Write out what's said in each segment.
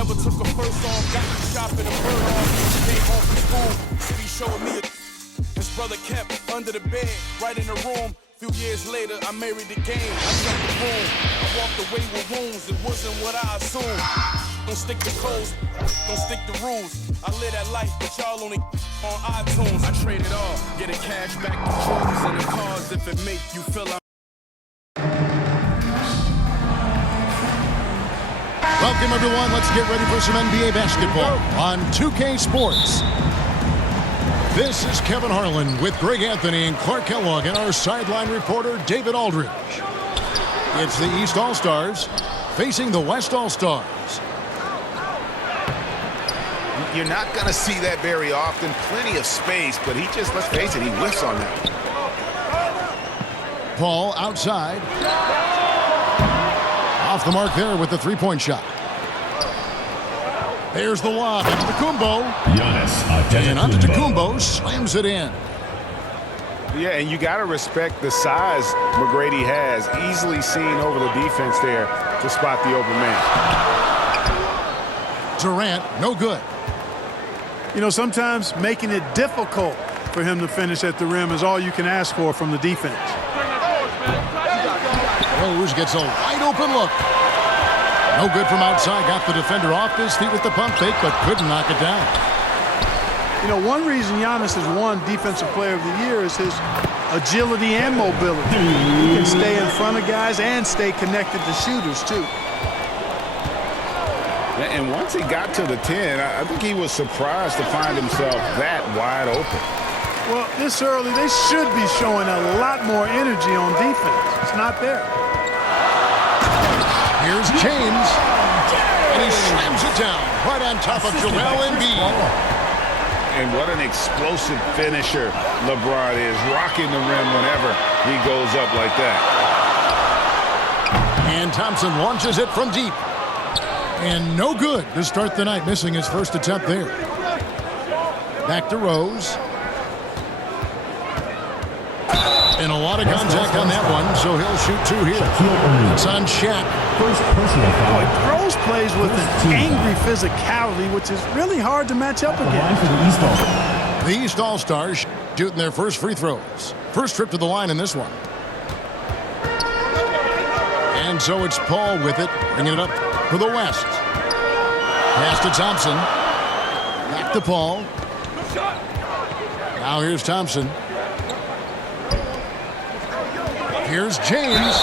Never took a first off, got me shopping and bird off. Came home from school, city showing me a his brother kept under the bed, right in the room. Few years later, I married the game. I shut the room. I walked away with wounds. It wasn't what I assumed. Don't stick to codes, don't stick to rules. I live that life, but y'all only on iTunes. I trade it all, get a cash back to jewels and the cars if it make you feel I'm. Welcome, everyone. Let's get ready for some NBA basketball on 2K Sports. This is Kevin Harlan with Greg Anthony and Clark Kellogg and our sideline reporter, David Aldridge. It's the East All-Stars facing the West All-Stars. You're not going to see that very often. Plenty of space, but he just, let's face it, he whiffs on that. Paul outside. Off the mark there with the three-point shot. There's the lob. Antetokounmpo. And Antetokounmpo slams it in. Yeah, and you got to respect the size McGrady has. Easily seen over the defense there to spot the open man. Durant, no good. You know, sometimes making it difficult for him to finish at the rim is all you can ask for from the defense. Rose gets a wide open look. No good from outside. Got the defender off his feet with the pump fake, but couldn't knock it down. You know, one reason Giannis has won Defensive Player of the Year is his agility and mobility. He can stay in front of guys and stay connected to shooters, too. And once he got to the 10, I think he was surprised to find himself that wide open. Well, this early, they should be showing a lot more energy on defense. It's not there. Here's James, and he slams it down right on top of Joel Embiid. And what an explosive finisher LeBron is, rocking the rim whenever he goes up like that. And Thompson launches it from deep. And no good to start the night, missing his first attempt there. Back to Rose. And a lot of contact on that one, so he'll shoot two here. It's on Shaq. First personal foul. Rose plays with an angry physicality, which is really hard to match up against. The East All-Stars shooting their first free throws. First trip to the line in this one. And so it's Paul with it, bringing it up for the West. Pass to Thompson. Back to Paul. Now here's Thompson. Here's James.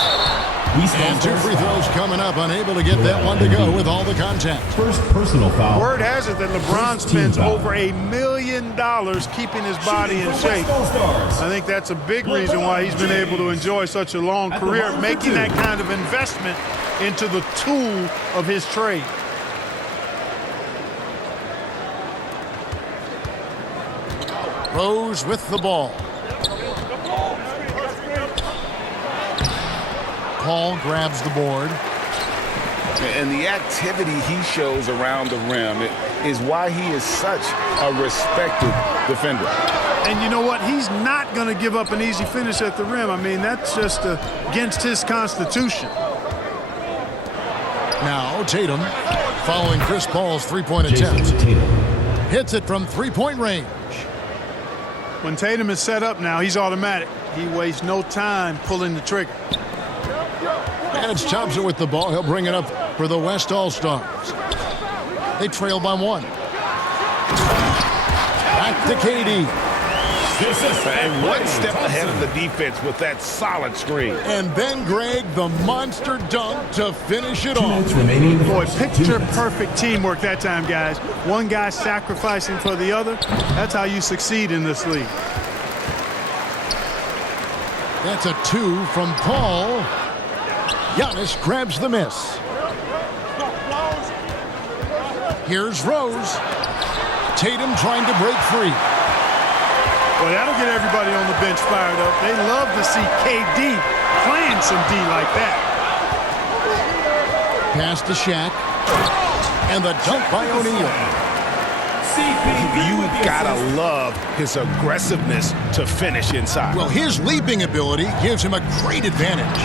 And two free throws coming up. Unable to get that one to go with all the contact. First personal foul. Word has it that LeBron spends over $1 million keeping his body in shape. I think that's a big reason why he's been able to enjoy such a long career, making that kind of investment into the tool of his trade. Rose with the ball. Paul grabs the board. And the activity he shows around the rim is why he is such a respected defender. And you know what? He's not going to give up an easy finish at the rim. I mean, that's just against his constitution. Now Tatum, following Chris Paul's three-point attempt, hits it from three-point range. When Tatum is set up now, he's automatic. He wastes no time pulling the trigger. And it's Thompson with the ball. He'll bring it up for the West All-Stars. They trail by one. Back to KD. And one step ahead of the defense with that solid screen. And then Greg, the monster dunk to finish it off. Boy, picture-perfect teamwork that time, guys. One guy sacrificing for the other. That's how you succeed in this league. That's a two from Paul. Giannis grabs the miss. Here's Rose. Tatum trying to break free. Well, that'll get everybody on the bench fired up. They love to see KD playing some D like that. Pass to Shaq. And the dunk by O'Neal. You gotta love his aggressiveness to finish inside. Well, his leaping ability gives him a great advantage.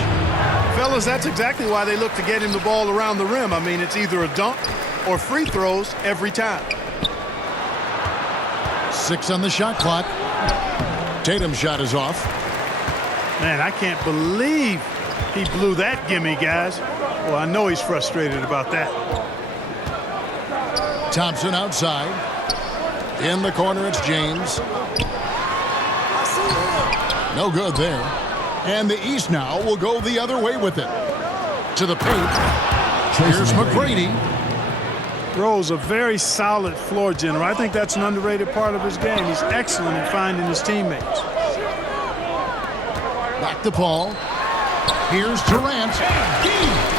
Fellas, that's exactly why they look to get him the ball around the rim. I mean, it's either a dunk or free throws every time. 6 on the shot clock. Tatum's shot is off. Man, I can't believe he blew that gimme, guys. Well, I know he's frustrated about that. Thompson outside. In the corner, it's James. No good there. And the East now will go the other way with it. To the paint. Here's McGrady. Rose, a very solid floor general. I think that's an underrated part of his game. He's excellent at finding his teammates. Back to Paul. Here's Durant.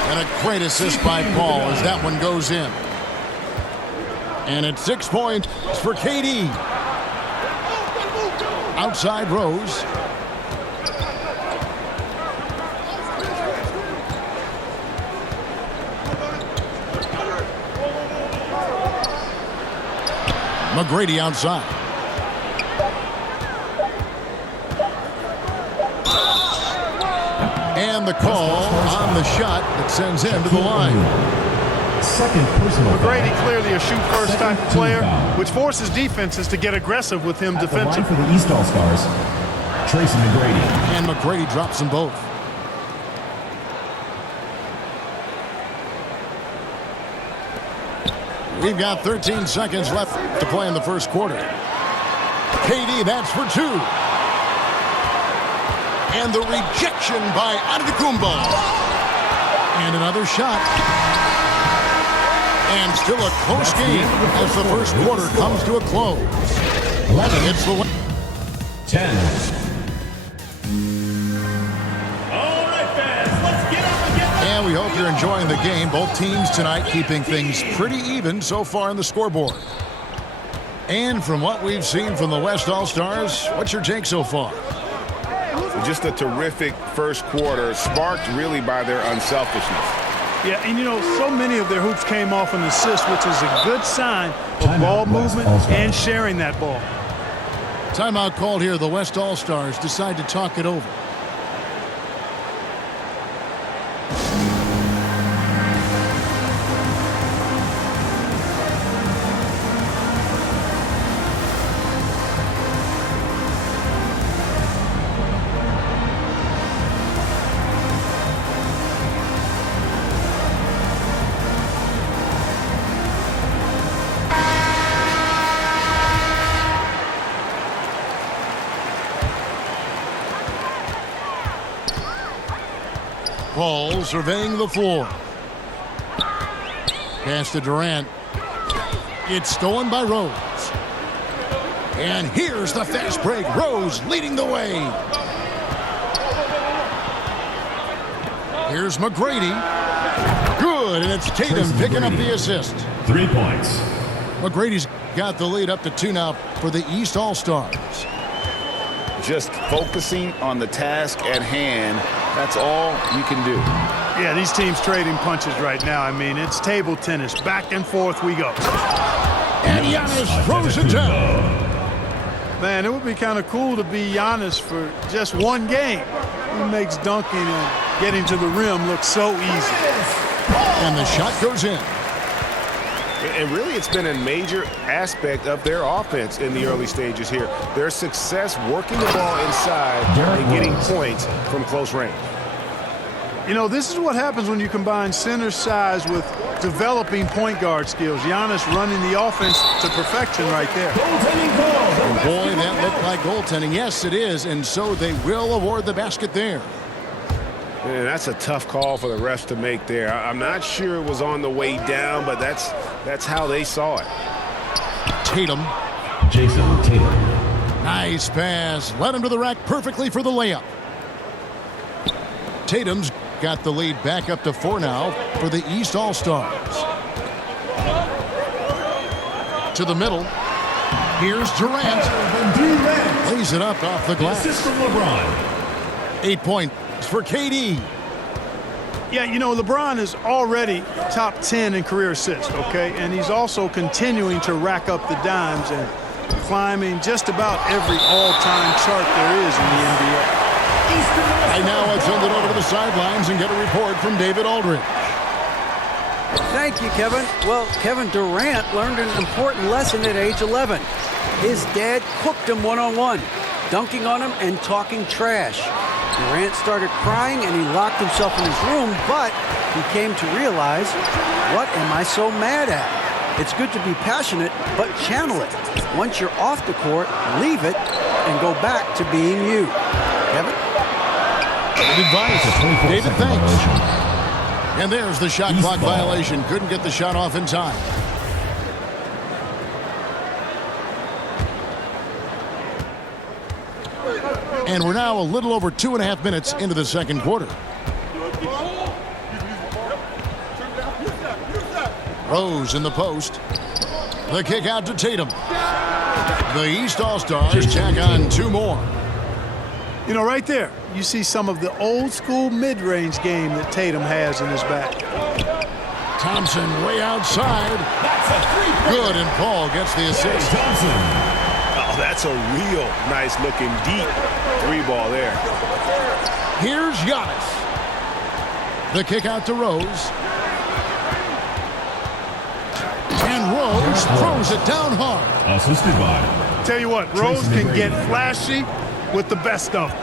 And a great assist by Paul as that one goes in. And it's 6 points for KD. Outside Rose. McGrady outside. And the call on the shot that sends him to the line. Second personal McGrady foul. clearly a shoot-first type of Second player, team foul. which forces defenses to get aggressive with him At the line defensively. for the East All-Stars, Tracy McGrady. And McGrady drops them both. We've got 13 seconds left to play in the first quarter. KD, that's for 2. And the rejection by Antetokounmpo. And another shot. And still a close game as the first quarter comes to a close. 11 hits the 10. And we hope you're enjoying the game. Both teams tonight keeping things pretty even so far on the scoreboard. And from what we've seen from the West All-Stars, what's your take so far? Just a terrific first quarter, sparked really by their unselfishness. Yeah, and you know, so many of their hoops came off an assist, which is a good sign of Timeout, ball West movement All-Stars. and sharing that ball. Timeout called here. The West All-Stars decide to talk it over. Paul surveying the floor. Pass to Durant. It's stolen by Rose. And here's the fast break. Rose leading the way. Here's McGrady. Good, and it's Tatum picking up the assist. 3 points. McGrady's got the lead up to 2 now for the East All-Stars. Just focusing on the task at hand, that's all you can do. Yeah, these teams trading punches right now. I mean, it's table tennis. Back and forth we go. And Giannis throws it down. Man, it would be kind of cool to be Giannis for just one game. He makes dunking and getting to the rim look so easy. And the shot goes in. And really, it's been a major aspect of their offense in the early stages here. Their success working the ball inside and getting points from close range. You know, this is what happens when you combine center size with developing point guard skills. Giannis running the offense to perfection right there. Boy, that looked like goaltending. Yes, it is, and so they will award the basket there. And that's a tough call for the refs to make there. I'm not sure it was on the way down, but that's how they saw it. Tatum. Jason Tatum. Nice pass. Led him to the rack perfectly for the layup. Tatum's got the lead back up to 4 now for the East All-Stars. To the middle. Here's Durant. Lays it up off the glass. Assist from LeBron. 8 points for KD. Yeah, you know, LeBron is already top 10 in career assists, okay? And he's also continuing to rack up the dimes and climbing just about every all-time chart there is in the NBA. And now let's send it over to the sidelines and get a report from David Aldridge. Thank you, Kevin. Well, Kevin Durant learned an important lesson at age 11. His dad cooked him one-on-one, dunking on him and talking trash. Durant started crying and he locked himself in his room, but he came to realize, what am I so mad at? It's good to be passionate, but channel it. Once you're off the court, leave it and go back to being you. Kevin? Good advice. David, thanks. And there's the shot clock violation. Couldn't get the shot off in time. And we're now a little over 2.5 minutes into the second quarter. Rose in the post. The kick out to Tatum. The East All-Stars tack on 2 more. You know, right there, you see some of the old-school mid-range game that Tatum has in his bag. Thompson way outside. Good, and Paul gets the assist. Oh, that's a real nice-looking deep 3-ball there. Here's Giannis. The kick out to Rose. And Rose throws it down hard. Assisted by. Tell you what, Rose can get flashy with the best of them.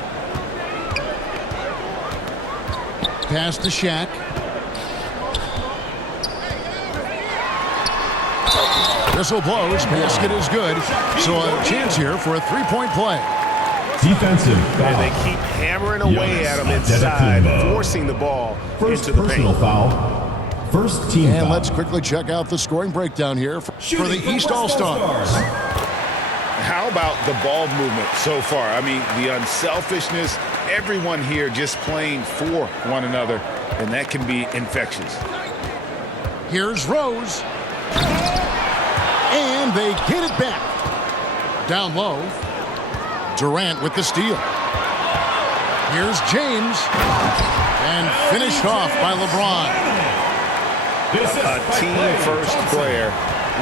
Pass to Shaq. Whistle blows. Basket is good. So a chance here for a 3-point play. Defensive foul. And they keep hammering away at him inside, forcing the ball into the personal paint. foul. First team And foul. let's quickly check out the scoring breakdown here for the East All-Stars. How about the ball movement so far? I mean, the unselfishness, everyone here just playing for one another, and that can be infectious. Here's Rose. And they get it back. Down low. Durant with the steal. Here's James. And finished off by LeBron. A team-first player.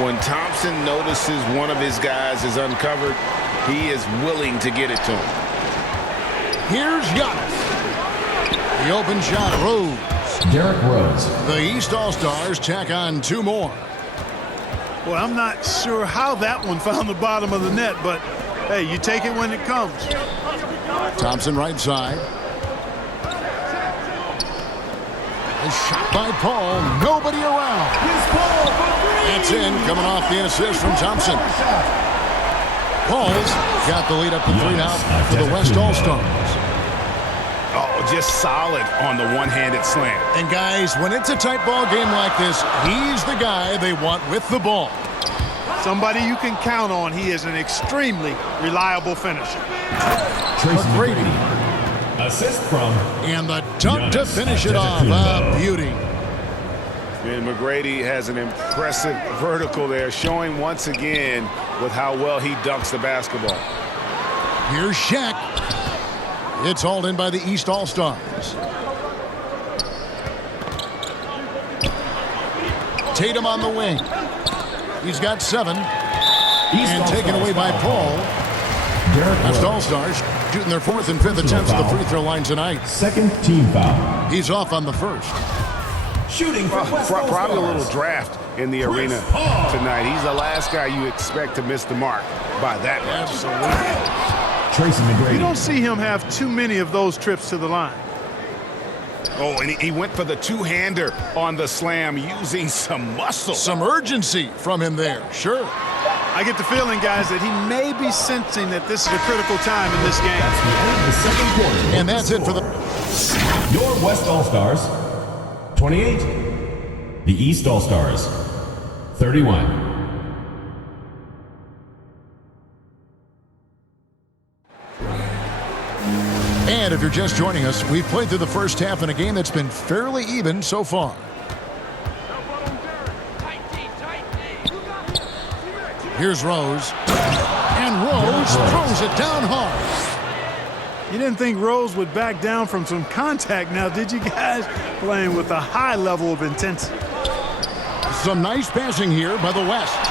When Thompson notices one of his guys is uncovered, he is willing to get it to him. Here's Giannis. The open shot, Rose. Derrick Rose. The East All-Stars tack on 2 more. Well, I'm not sure how that one found the bottom of the net, but hey, you take it when it comes. Thompson right side. A shot by Paul. Nobody around. That's in, coming off the assist from Thompson. Paul's got the lead up to 3 now for the West All-Stars. Oh, just solid on the one-handed slam. And guys, when it's a tight ball game like this, he's the guy they want with the ball. Somebody you can count on. He is an extremely reliable finisher. Tracy McGrady. McGrady. Assist from. And the dunk to Giannis finish it off. Antetokounmpo. A beauty. And McGrady has an impressive vertical there, showing once again with how well he dunks the basketball. Here's Shaq. It's hauled in by the East All-Stars. Tatum on the wing. He's got 7. And taken away by Paul. West All-Stars shooting their 4th and 5th attempts at the free throw line tonight. Second team foul. He's off on the first. Shooting for West Probably a All-Stars. little draft in the arena tonight. He's the last guy you expect to miss the mark by that much. Absolutely. Tracy McGrady. You don't see him have too many of those trips to the line. Oh, and he went for the two-hander on the slam using some muscle. Some urgency from him there. Sure. I get the feeling, guys, that he may be sensing that this is a critical time in this game. That's the end of the second quarter. And that's it for the... Your West All-Stars, 28. The East All-Stars, 31. And if you're just joining us, we've played through the first half in a game that's been fairly even so far. Here's Rose. And Rose throws it down hard. You didn't think Rose would back down from some contact now, did you guys? Playing with a high level of intensity. Some nice passing here by the West.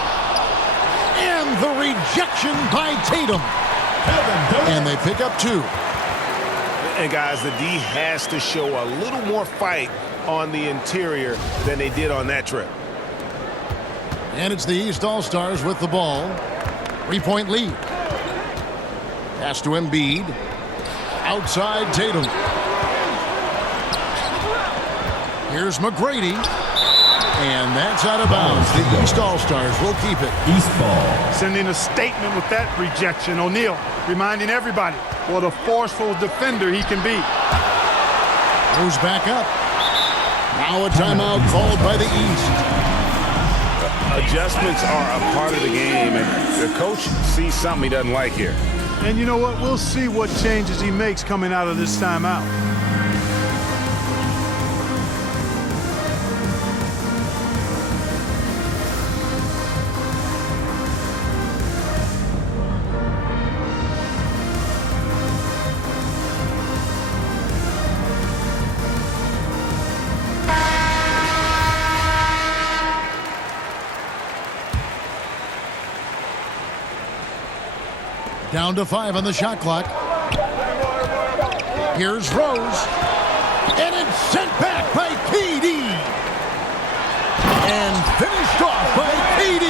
And the rejection by Tatum. And they pick up 2. And guys, the D has to show a little more fight on the interior than they did on that trip. And it's the East All-Stars with the ball. 3-point lead. Pass to Embiid. Outside Tatum. Here's McGrady. And that's out of bounds. The East All-Stars will keep it. East ball. Sending a statement with that rejection. O'Neal reminding everybody what a forceful defender he can be. Goes back up. Now a timeout called by the East. Adjustments are a part of the game, and the coach sees something he doesn't like here. And you know what? We'll see what changes he makes coming out of this timeout. Down to 5 on the shot clock. Here's Rose. And it's sent back by KD. And finished off by KD.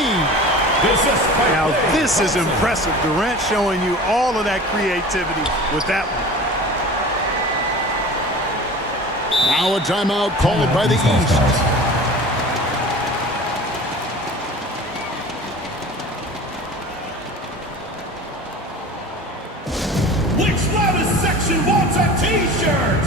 Now this is impressive. Durant showing you all of that creativity with that one. Now a timeout called by the East. Which loudest section wants a t-shirt?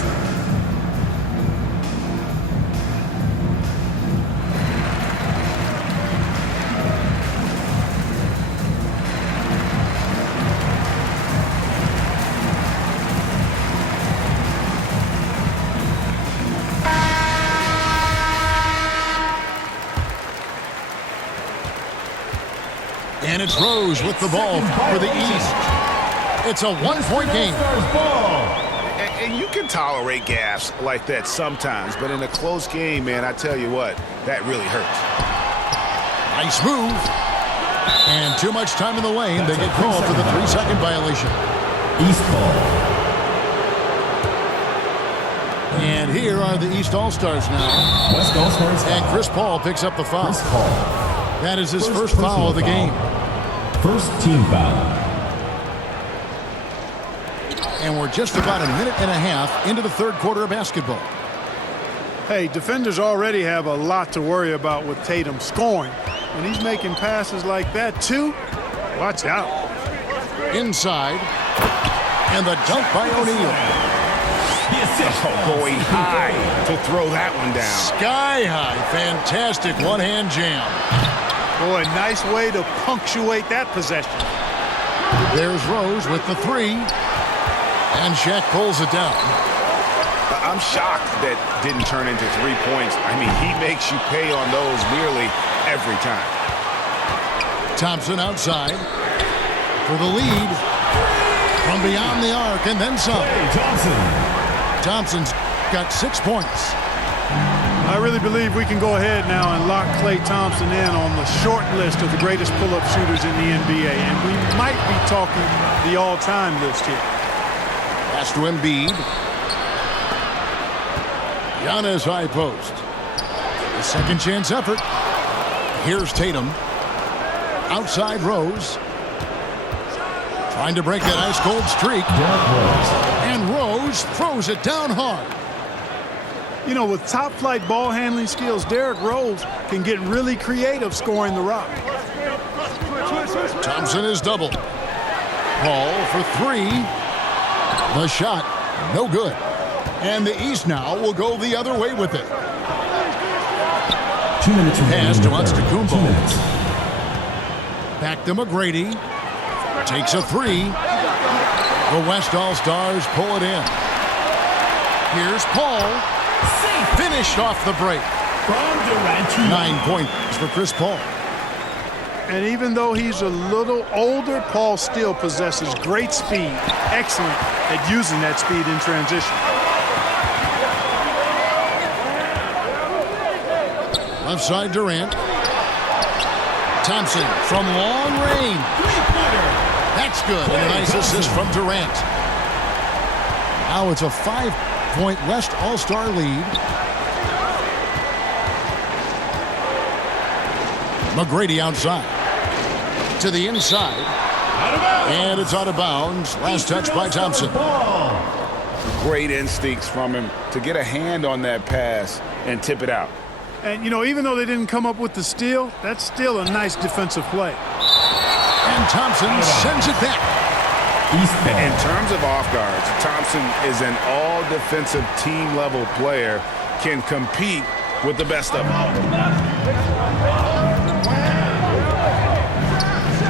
And it's Rose with the ball for the East. It's a one-point game. And you can tolerate gaffes like that sometimes, but in a close game, man, I tell you what, that really hurts. Nice move. And too much time in the lane. They get called for the 3-second violation. East ball. And here are the East All-Stars now. West All-Stars. And Chris Paul picks up the foul. Chris Paul. That is his first foul of the game. First team foul. And we're just about a minute and a half into the third quarter of basketball. Hey, defenders already have a lot to worry about with Tatum scoring. When he's making passes like that, too, watch out. Inside. And the dunk by O'Neal. Going high to throw that one down. Sky high. Fantastic one-hand jam. Boy, nice way to punctuate that possession. There's Rose with the 3. And Shaq pulls it down. I'm shocked that didn't turn into 3 points. I mean, he makes you pay on those nearly every time. Thompson outside for the lead from beyond the arc and then some. Thompson's got 6 points. I really believe we can go ahead now and lock Klay Thompson in on the short list of the greatest pull-up shooters in the NBA. And we might be talking the all-time list here. Pass to Embiid. Giannis high post. A second chance effort. Here's Tatum. Outside Rose. Trying to break that ice cold streak. And Rose throws it down hard. You know, with top flight ball handling skills, Derrick Rose can get really creative scoring the rock. Thompson is doubled. Paul for 3. The shot, no good. And the East now will go the other way with it. 2 minutes. Pass to Antetokounmpo. Back to McGrady. Takes a 3. The West All-Stars pull it in. Here's Paul. Finished off the break. 9 points for Chris Paul. And even though he's a little older, Paul still possesses great speed. Excellent at using that speed in transition. Left side Durant. Thompson from long range. That's good. And a nice assist from Durant. Now it's a 5-point West All-Star lead. McGrady outside. To the inside. And it's out of bounds. Last touch by Thompson. Great instincts from him to get a hand on that pass and tip it out. And, you know, even though they didn't come up with the steal, that's still a nice defensive play. And Thompson sends it back. In terms of off guards, Thompson is an all-defensive team-level player, can compete with the best of them.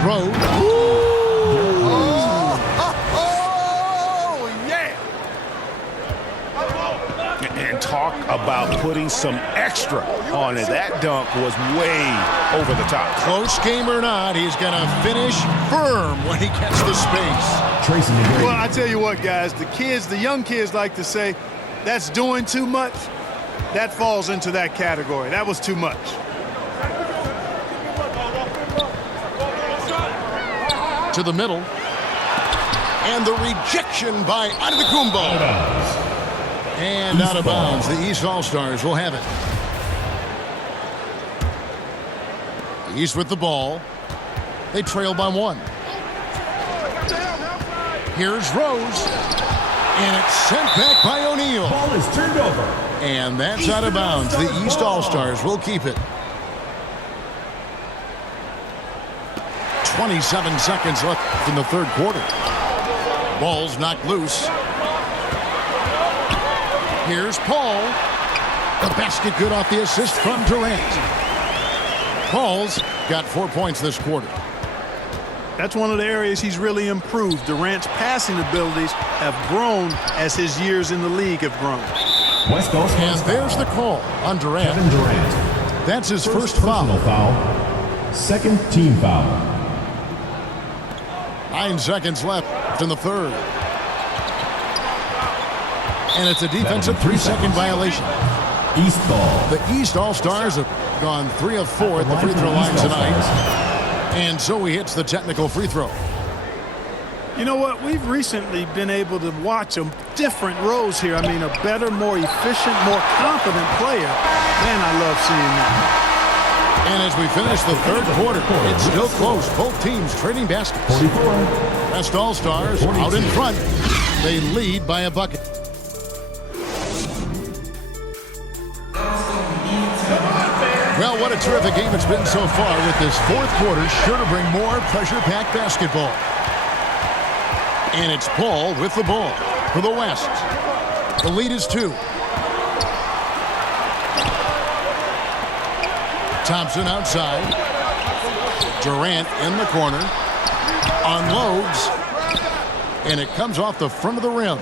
Rose. And talk about putting some extra on it. That dunk was way over the top. Close game or not, he's going to finish firm when he gets the space. Well, I tell you what, guys, the young kids like to say, that's doing too much. That falls into that category. That was too much. To the middle. And the rejection by Antetokounmpo. And out of bounds. The East All-Stars will have it. The East with the ball. They trail by 1. Here's Rose. And it's sent back by O'Neal. Ball is turned over. And that's out of bounds. The East All-Stars will keep it. 27 seconds left in the third quarter. Ball's knocked loose. Here's Paul. The basket good off the assist from Durant. Paul's got 4 points this quarter. That's one of the areas he's really improved. Durant's passing abilities have grown as his years in the league have grown. West Coast. And there's the call on Durant. Kevin Durant. That's his first personal foul. Second team foul. 9 seconds left in the third. And it's a defensive 3-second violation. East ball. The East All-Stars have gone 3 of 4 at the free throw line tonight. And so he hits the technical free throw. You know what? We've recently been able to watch a different Rose here. I mean, a better, more efficient, more confident player. Man, I love seeing that. And as we finish the third quarter, it's still close. Both teams trading baskets. 44. West All-Stars out in front. They lead by a bucket. Well, what a terrific game it's been so far with this fourth quarter. Sure to bring more pressure-packed basketball. And it's Paul with the ball for the West. The lead is 2. Thompson outside. Durant in the corner. Unloads. And it comes off the front of the rim.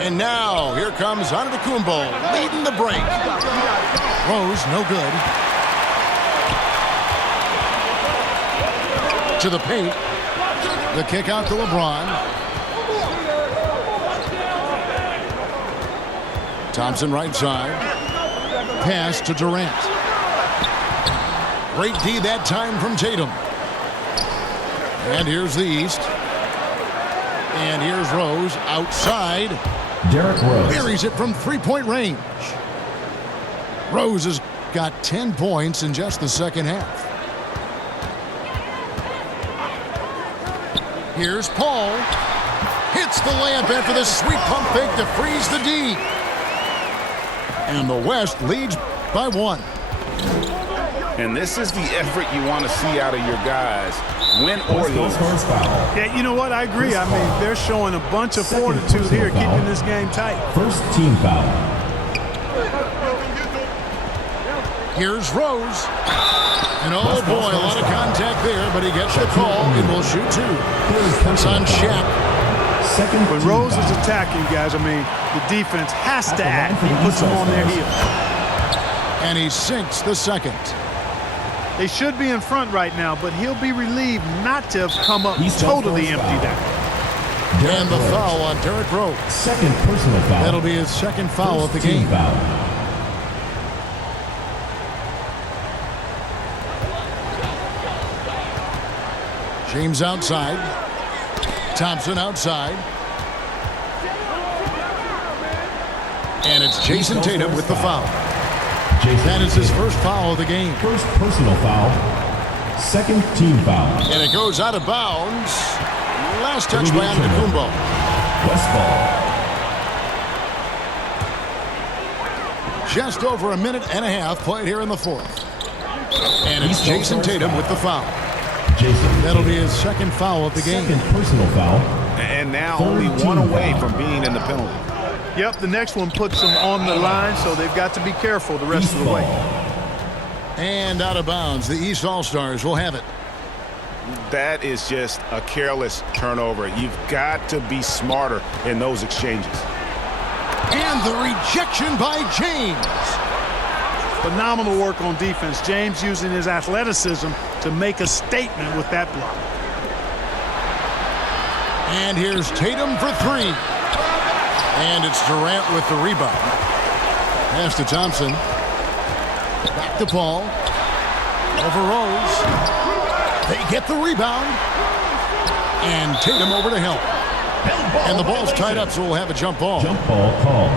And now here comes Antetokounmpo leading the break. Rose, no good. To the paint. The kick out to LeBron. Thompson right side. Pass to Durant. Great D that time from Tatum. And here's the East. And here's Rose outside. Derrick Rose. Buries it from three-point range. Rose has got 10 points in just the second half. Here's Paul. Hits the layup after the sweet pump fake to freeze the D. And the West leads by 1. And this is the effort you want to see out of your guys, win or lose. Yeah, you know what? I agree. I mean, they're showing a bunch of fortitude here, keeping this game tight. First team foul. Here's Rose. And oh boy, a lot of contact there, but he gets the call and will shoot 2. It's on Shaq. When Rose is attacking, guys, I mean, the defense has to act. He puts them on their heels. And he sinks the second. They should be in front right now, but he'll be relieved not to have come up totally empty there. And the foul on Derrick Rose. Second personal foul. That'll be his second foul of the game. Foul. James outside. Thompson outside. And it's Jason Tatum with the foul. Jason That is his first foul of the game. First personal foul. Second team foul. And it goes out of bounds. Last touch by Antetokounmpo. West ball. Just over a minute and a half played here in the fourth. And it's Jason Tatum with the foul. Jason. That'll be his second foul of the game. Second personal foul. And now Third only one team away foul. from being in the penalty. Yep, the next one puts them on the line, so they've got to be careful the rest of the way. And out of bounds. The East All-Stars will have it. That is just a careless turnover. You've got to be smarter in those exchanges. And the rejection by James. Phenomenal work on defense. James using his athleticism to make a statement with that block. And here's Tatum for three. And it's Durant with the rebound. Pass to Thompson. Back to Paul. Over Rose. They get the rebound. And Tatum over to help. And the ball's tied up, so we'll have a jump ball. Jump ball called.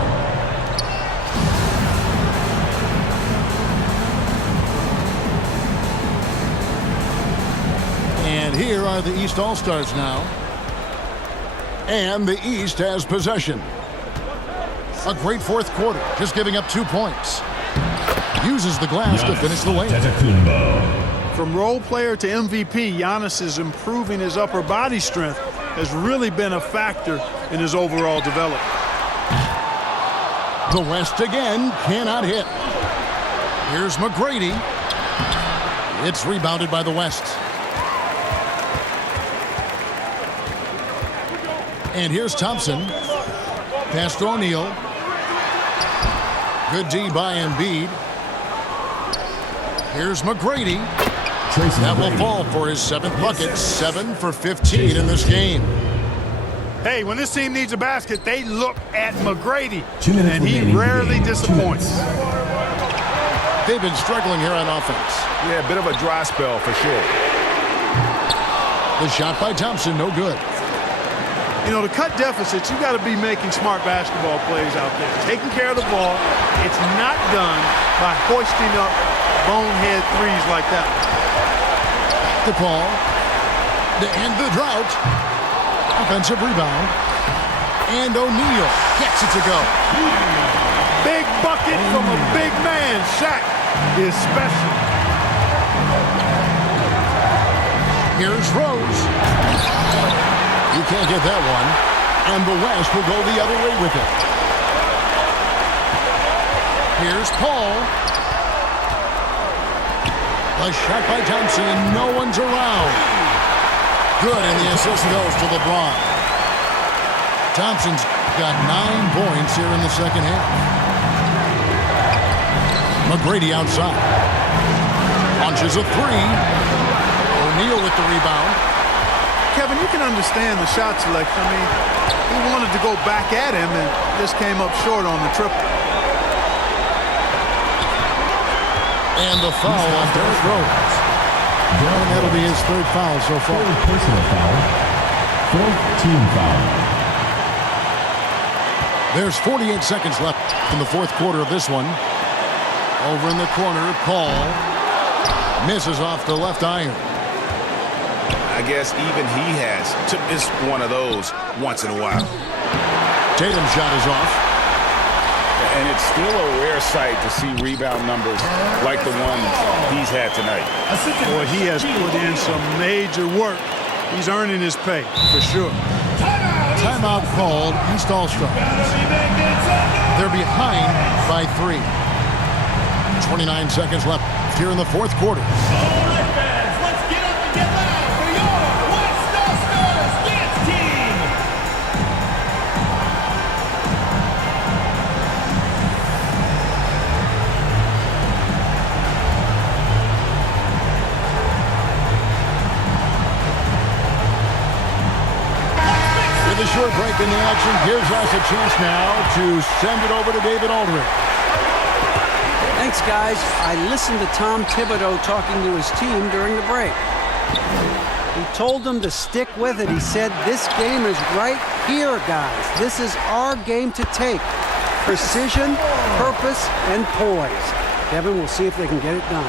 And here are the East All-Stars now. And the East has possession. A great fourth quarter, just giving up 2 points. Uses the glass to finish the lane. From role player to MVP, Giannis is improving his upper body strength. Has really been a factor in his overall development. The West again cannot hit. Here's McGrady. It's rebounded by the West. And here's Thompson. Pass to O'Neal. Good D by Embiid. Here's McGrady. That will fall for his 7th bucket. 7 for 15 in this game. Hey, when this team needs a basket, they look at McGrady, 2 minutes and he remaining. rarely 2 disappoints. minutes. They've been struggling here on offense. Yeah, a bit of a dry spell for sure. The shot by Thompson, no good. You know, to cut deficits, you got to be making smart basketball plays out there. Taking care of the ball. It's not done by hoisting up bonehead threes like that. To Paul. To end the drought. Offensive rebound. And O'Neal gets it to go. Big bucket from a big man. Shaq is special. Here's Rose. You can't get that one. And the West will go the other way with it. Here's Paul. A shot by Thompson. No one's around. Good, and the assist goes to LeBron. Thompson's got 9 points here in the second half. McGrady outside. Launches a three. O'Neal with the rebound. Kevin, you can understand the shot selection. I mean, he wanted to go back at him and just came up short on the triple. And the foul on Derrick Rose. And that'll be his 3rd foul so far. 4th personal foul. 4th team foul. There's 48 seconds left in the 4th quarter of this one. Over in the corner, Paul misses off the left iron. I guess even he has to miss one of those once in a while. Tatum's shot is off. And it's still a rare sight to see rebound numbers like the ones he's had tonight. Boy, he has put in some major work. He's earning his pay, for sure. Timeout called. East All-Stars. They're behind by 3. 29 seconds left here in the 4th quarter. All right, fans, let's get up and get loud for your West All-Stars dance team. With a short break in the action, gives us a chance now to send it over to David Aldridge. Thanks, guys. I listened to Tom Thibodeau talking to his team during the break. He told them to stick with it. He said, this game is right here, guys. This is our game to take. precision, purpose, and poise. Kevin, we'll see if they can get it done.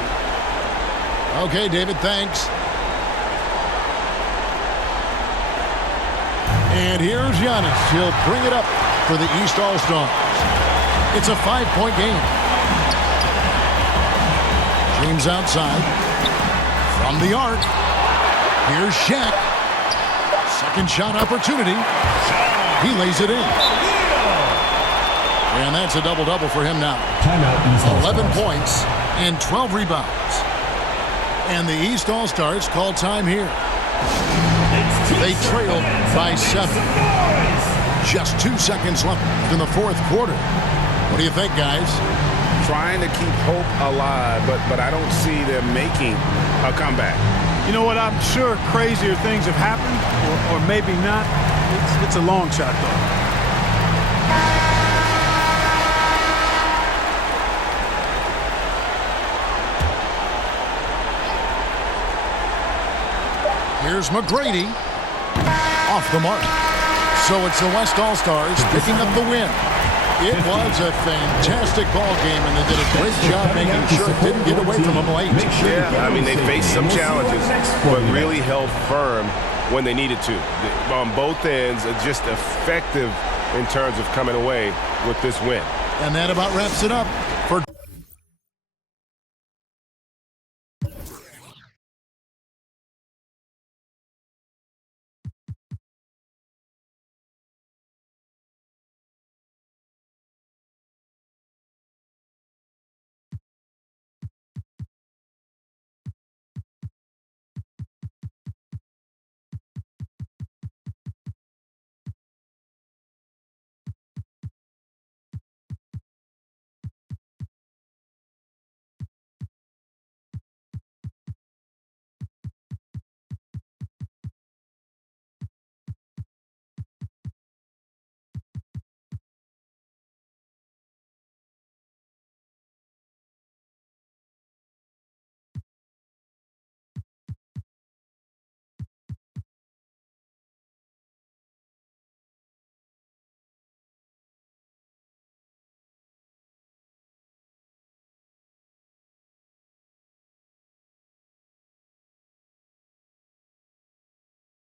Okay, David, thanks. And here's Giannis. He'll bring it up for the East All-Stars. It's a 5-point game. James outside. From the arc. Here's Shaq. Second shot opportunity. He lays it in. And that's a double-double for him now. 11 points and 12 rebounds. And the East All-Stars call time here. They trail by 7. Just 2 seconds left in the fourth quarter. What do you think, guys? Trying to keep hope alive, but I don't see them making a comeback. You know what? I'm sure crazier things have happened, or maybe not. It's a long shot, though. Here's McGrady. Off the mark. So it's the West All-Stars picking up the win. It was a fantastic ball game, and they did a great job making sure it didn't get away from them late. Yeah, I mean, they faced some challenges, but really held firm when they needed to. On both ends, just effective in terms of coming away with this win. And that about wraps it up for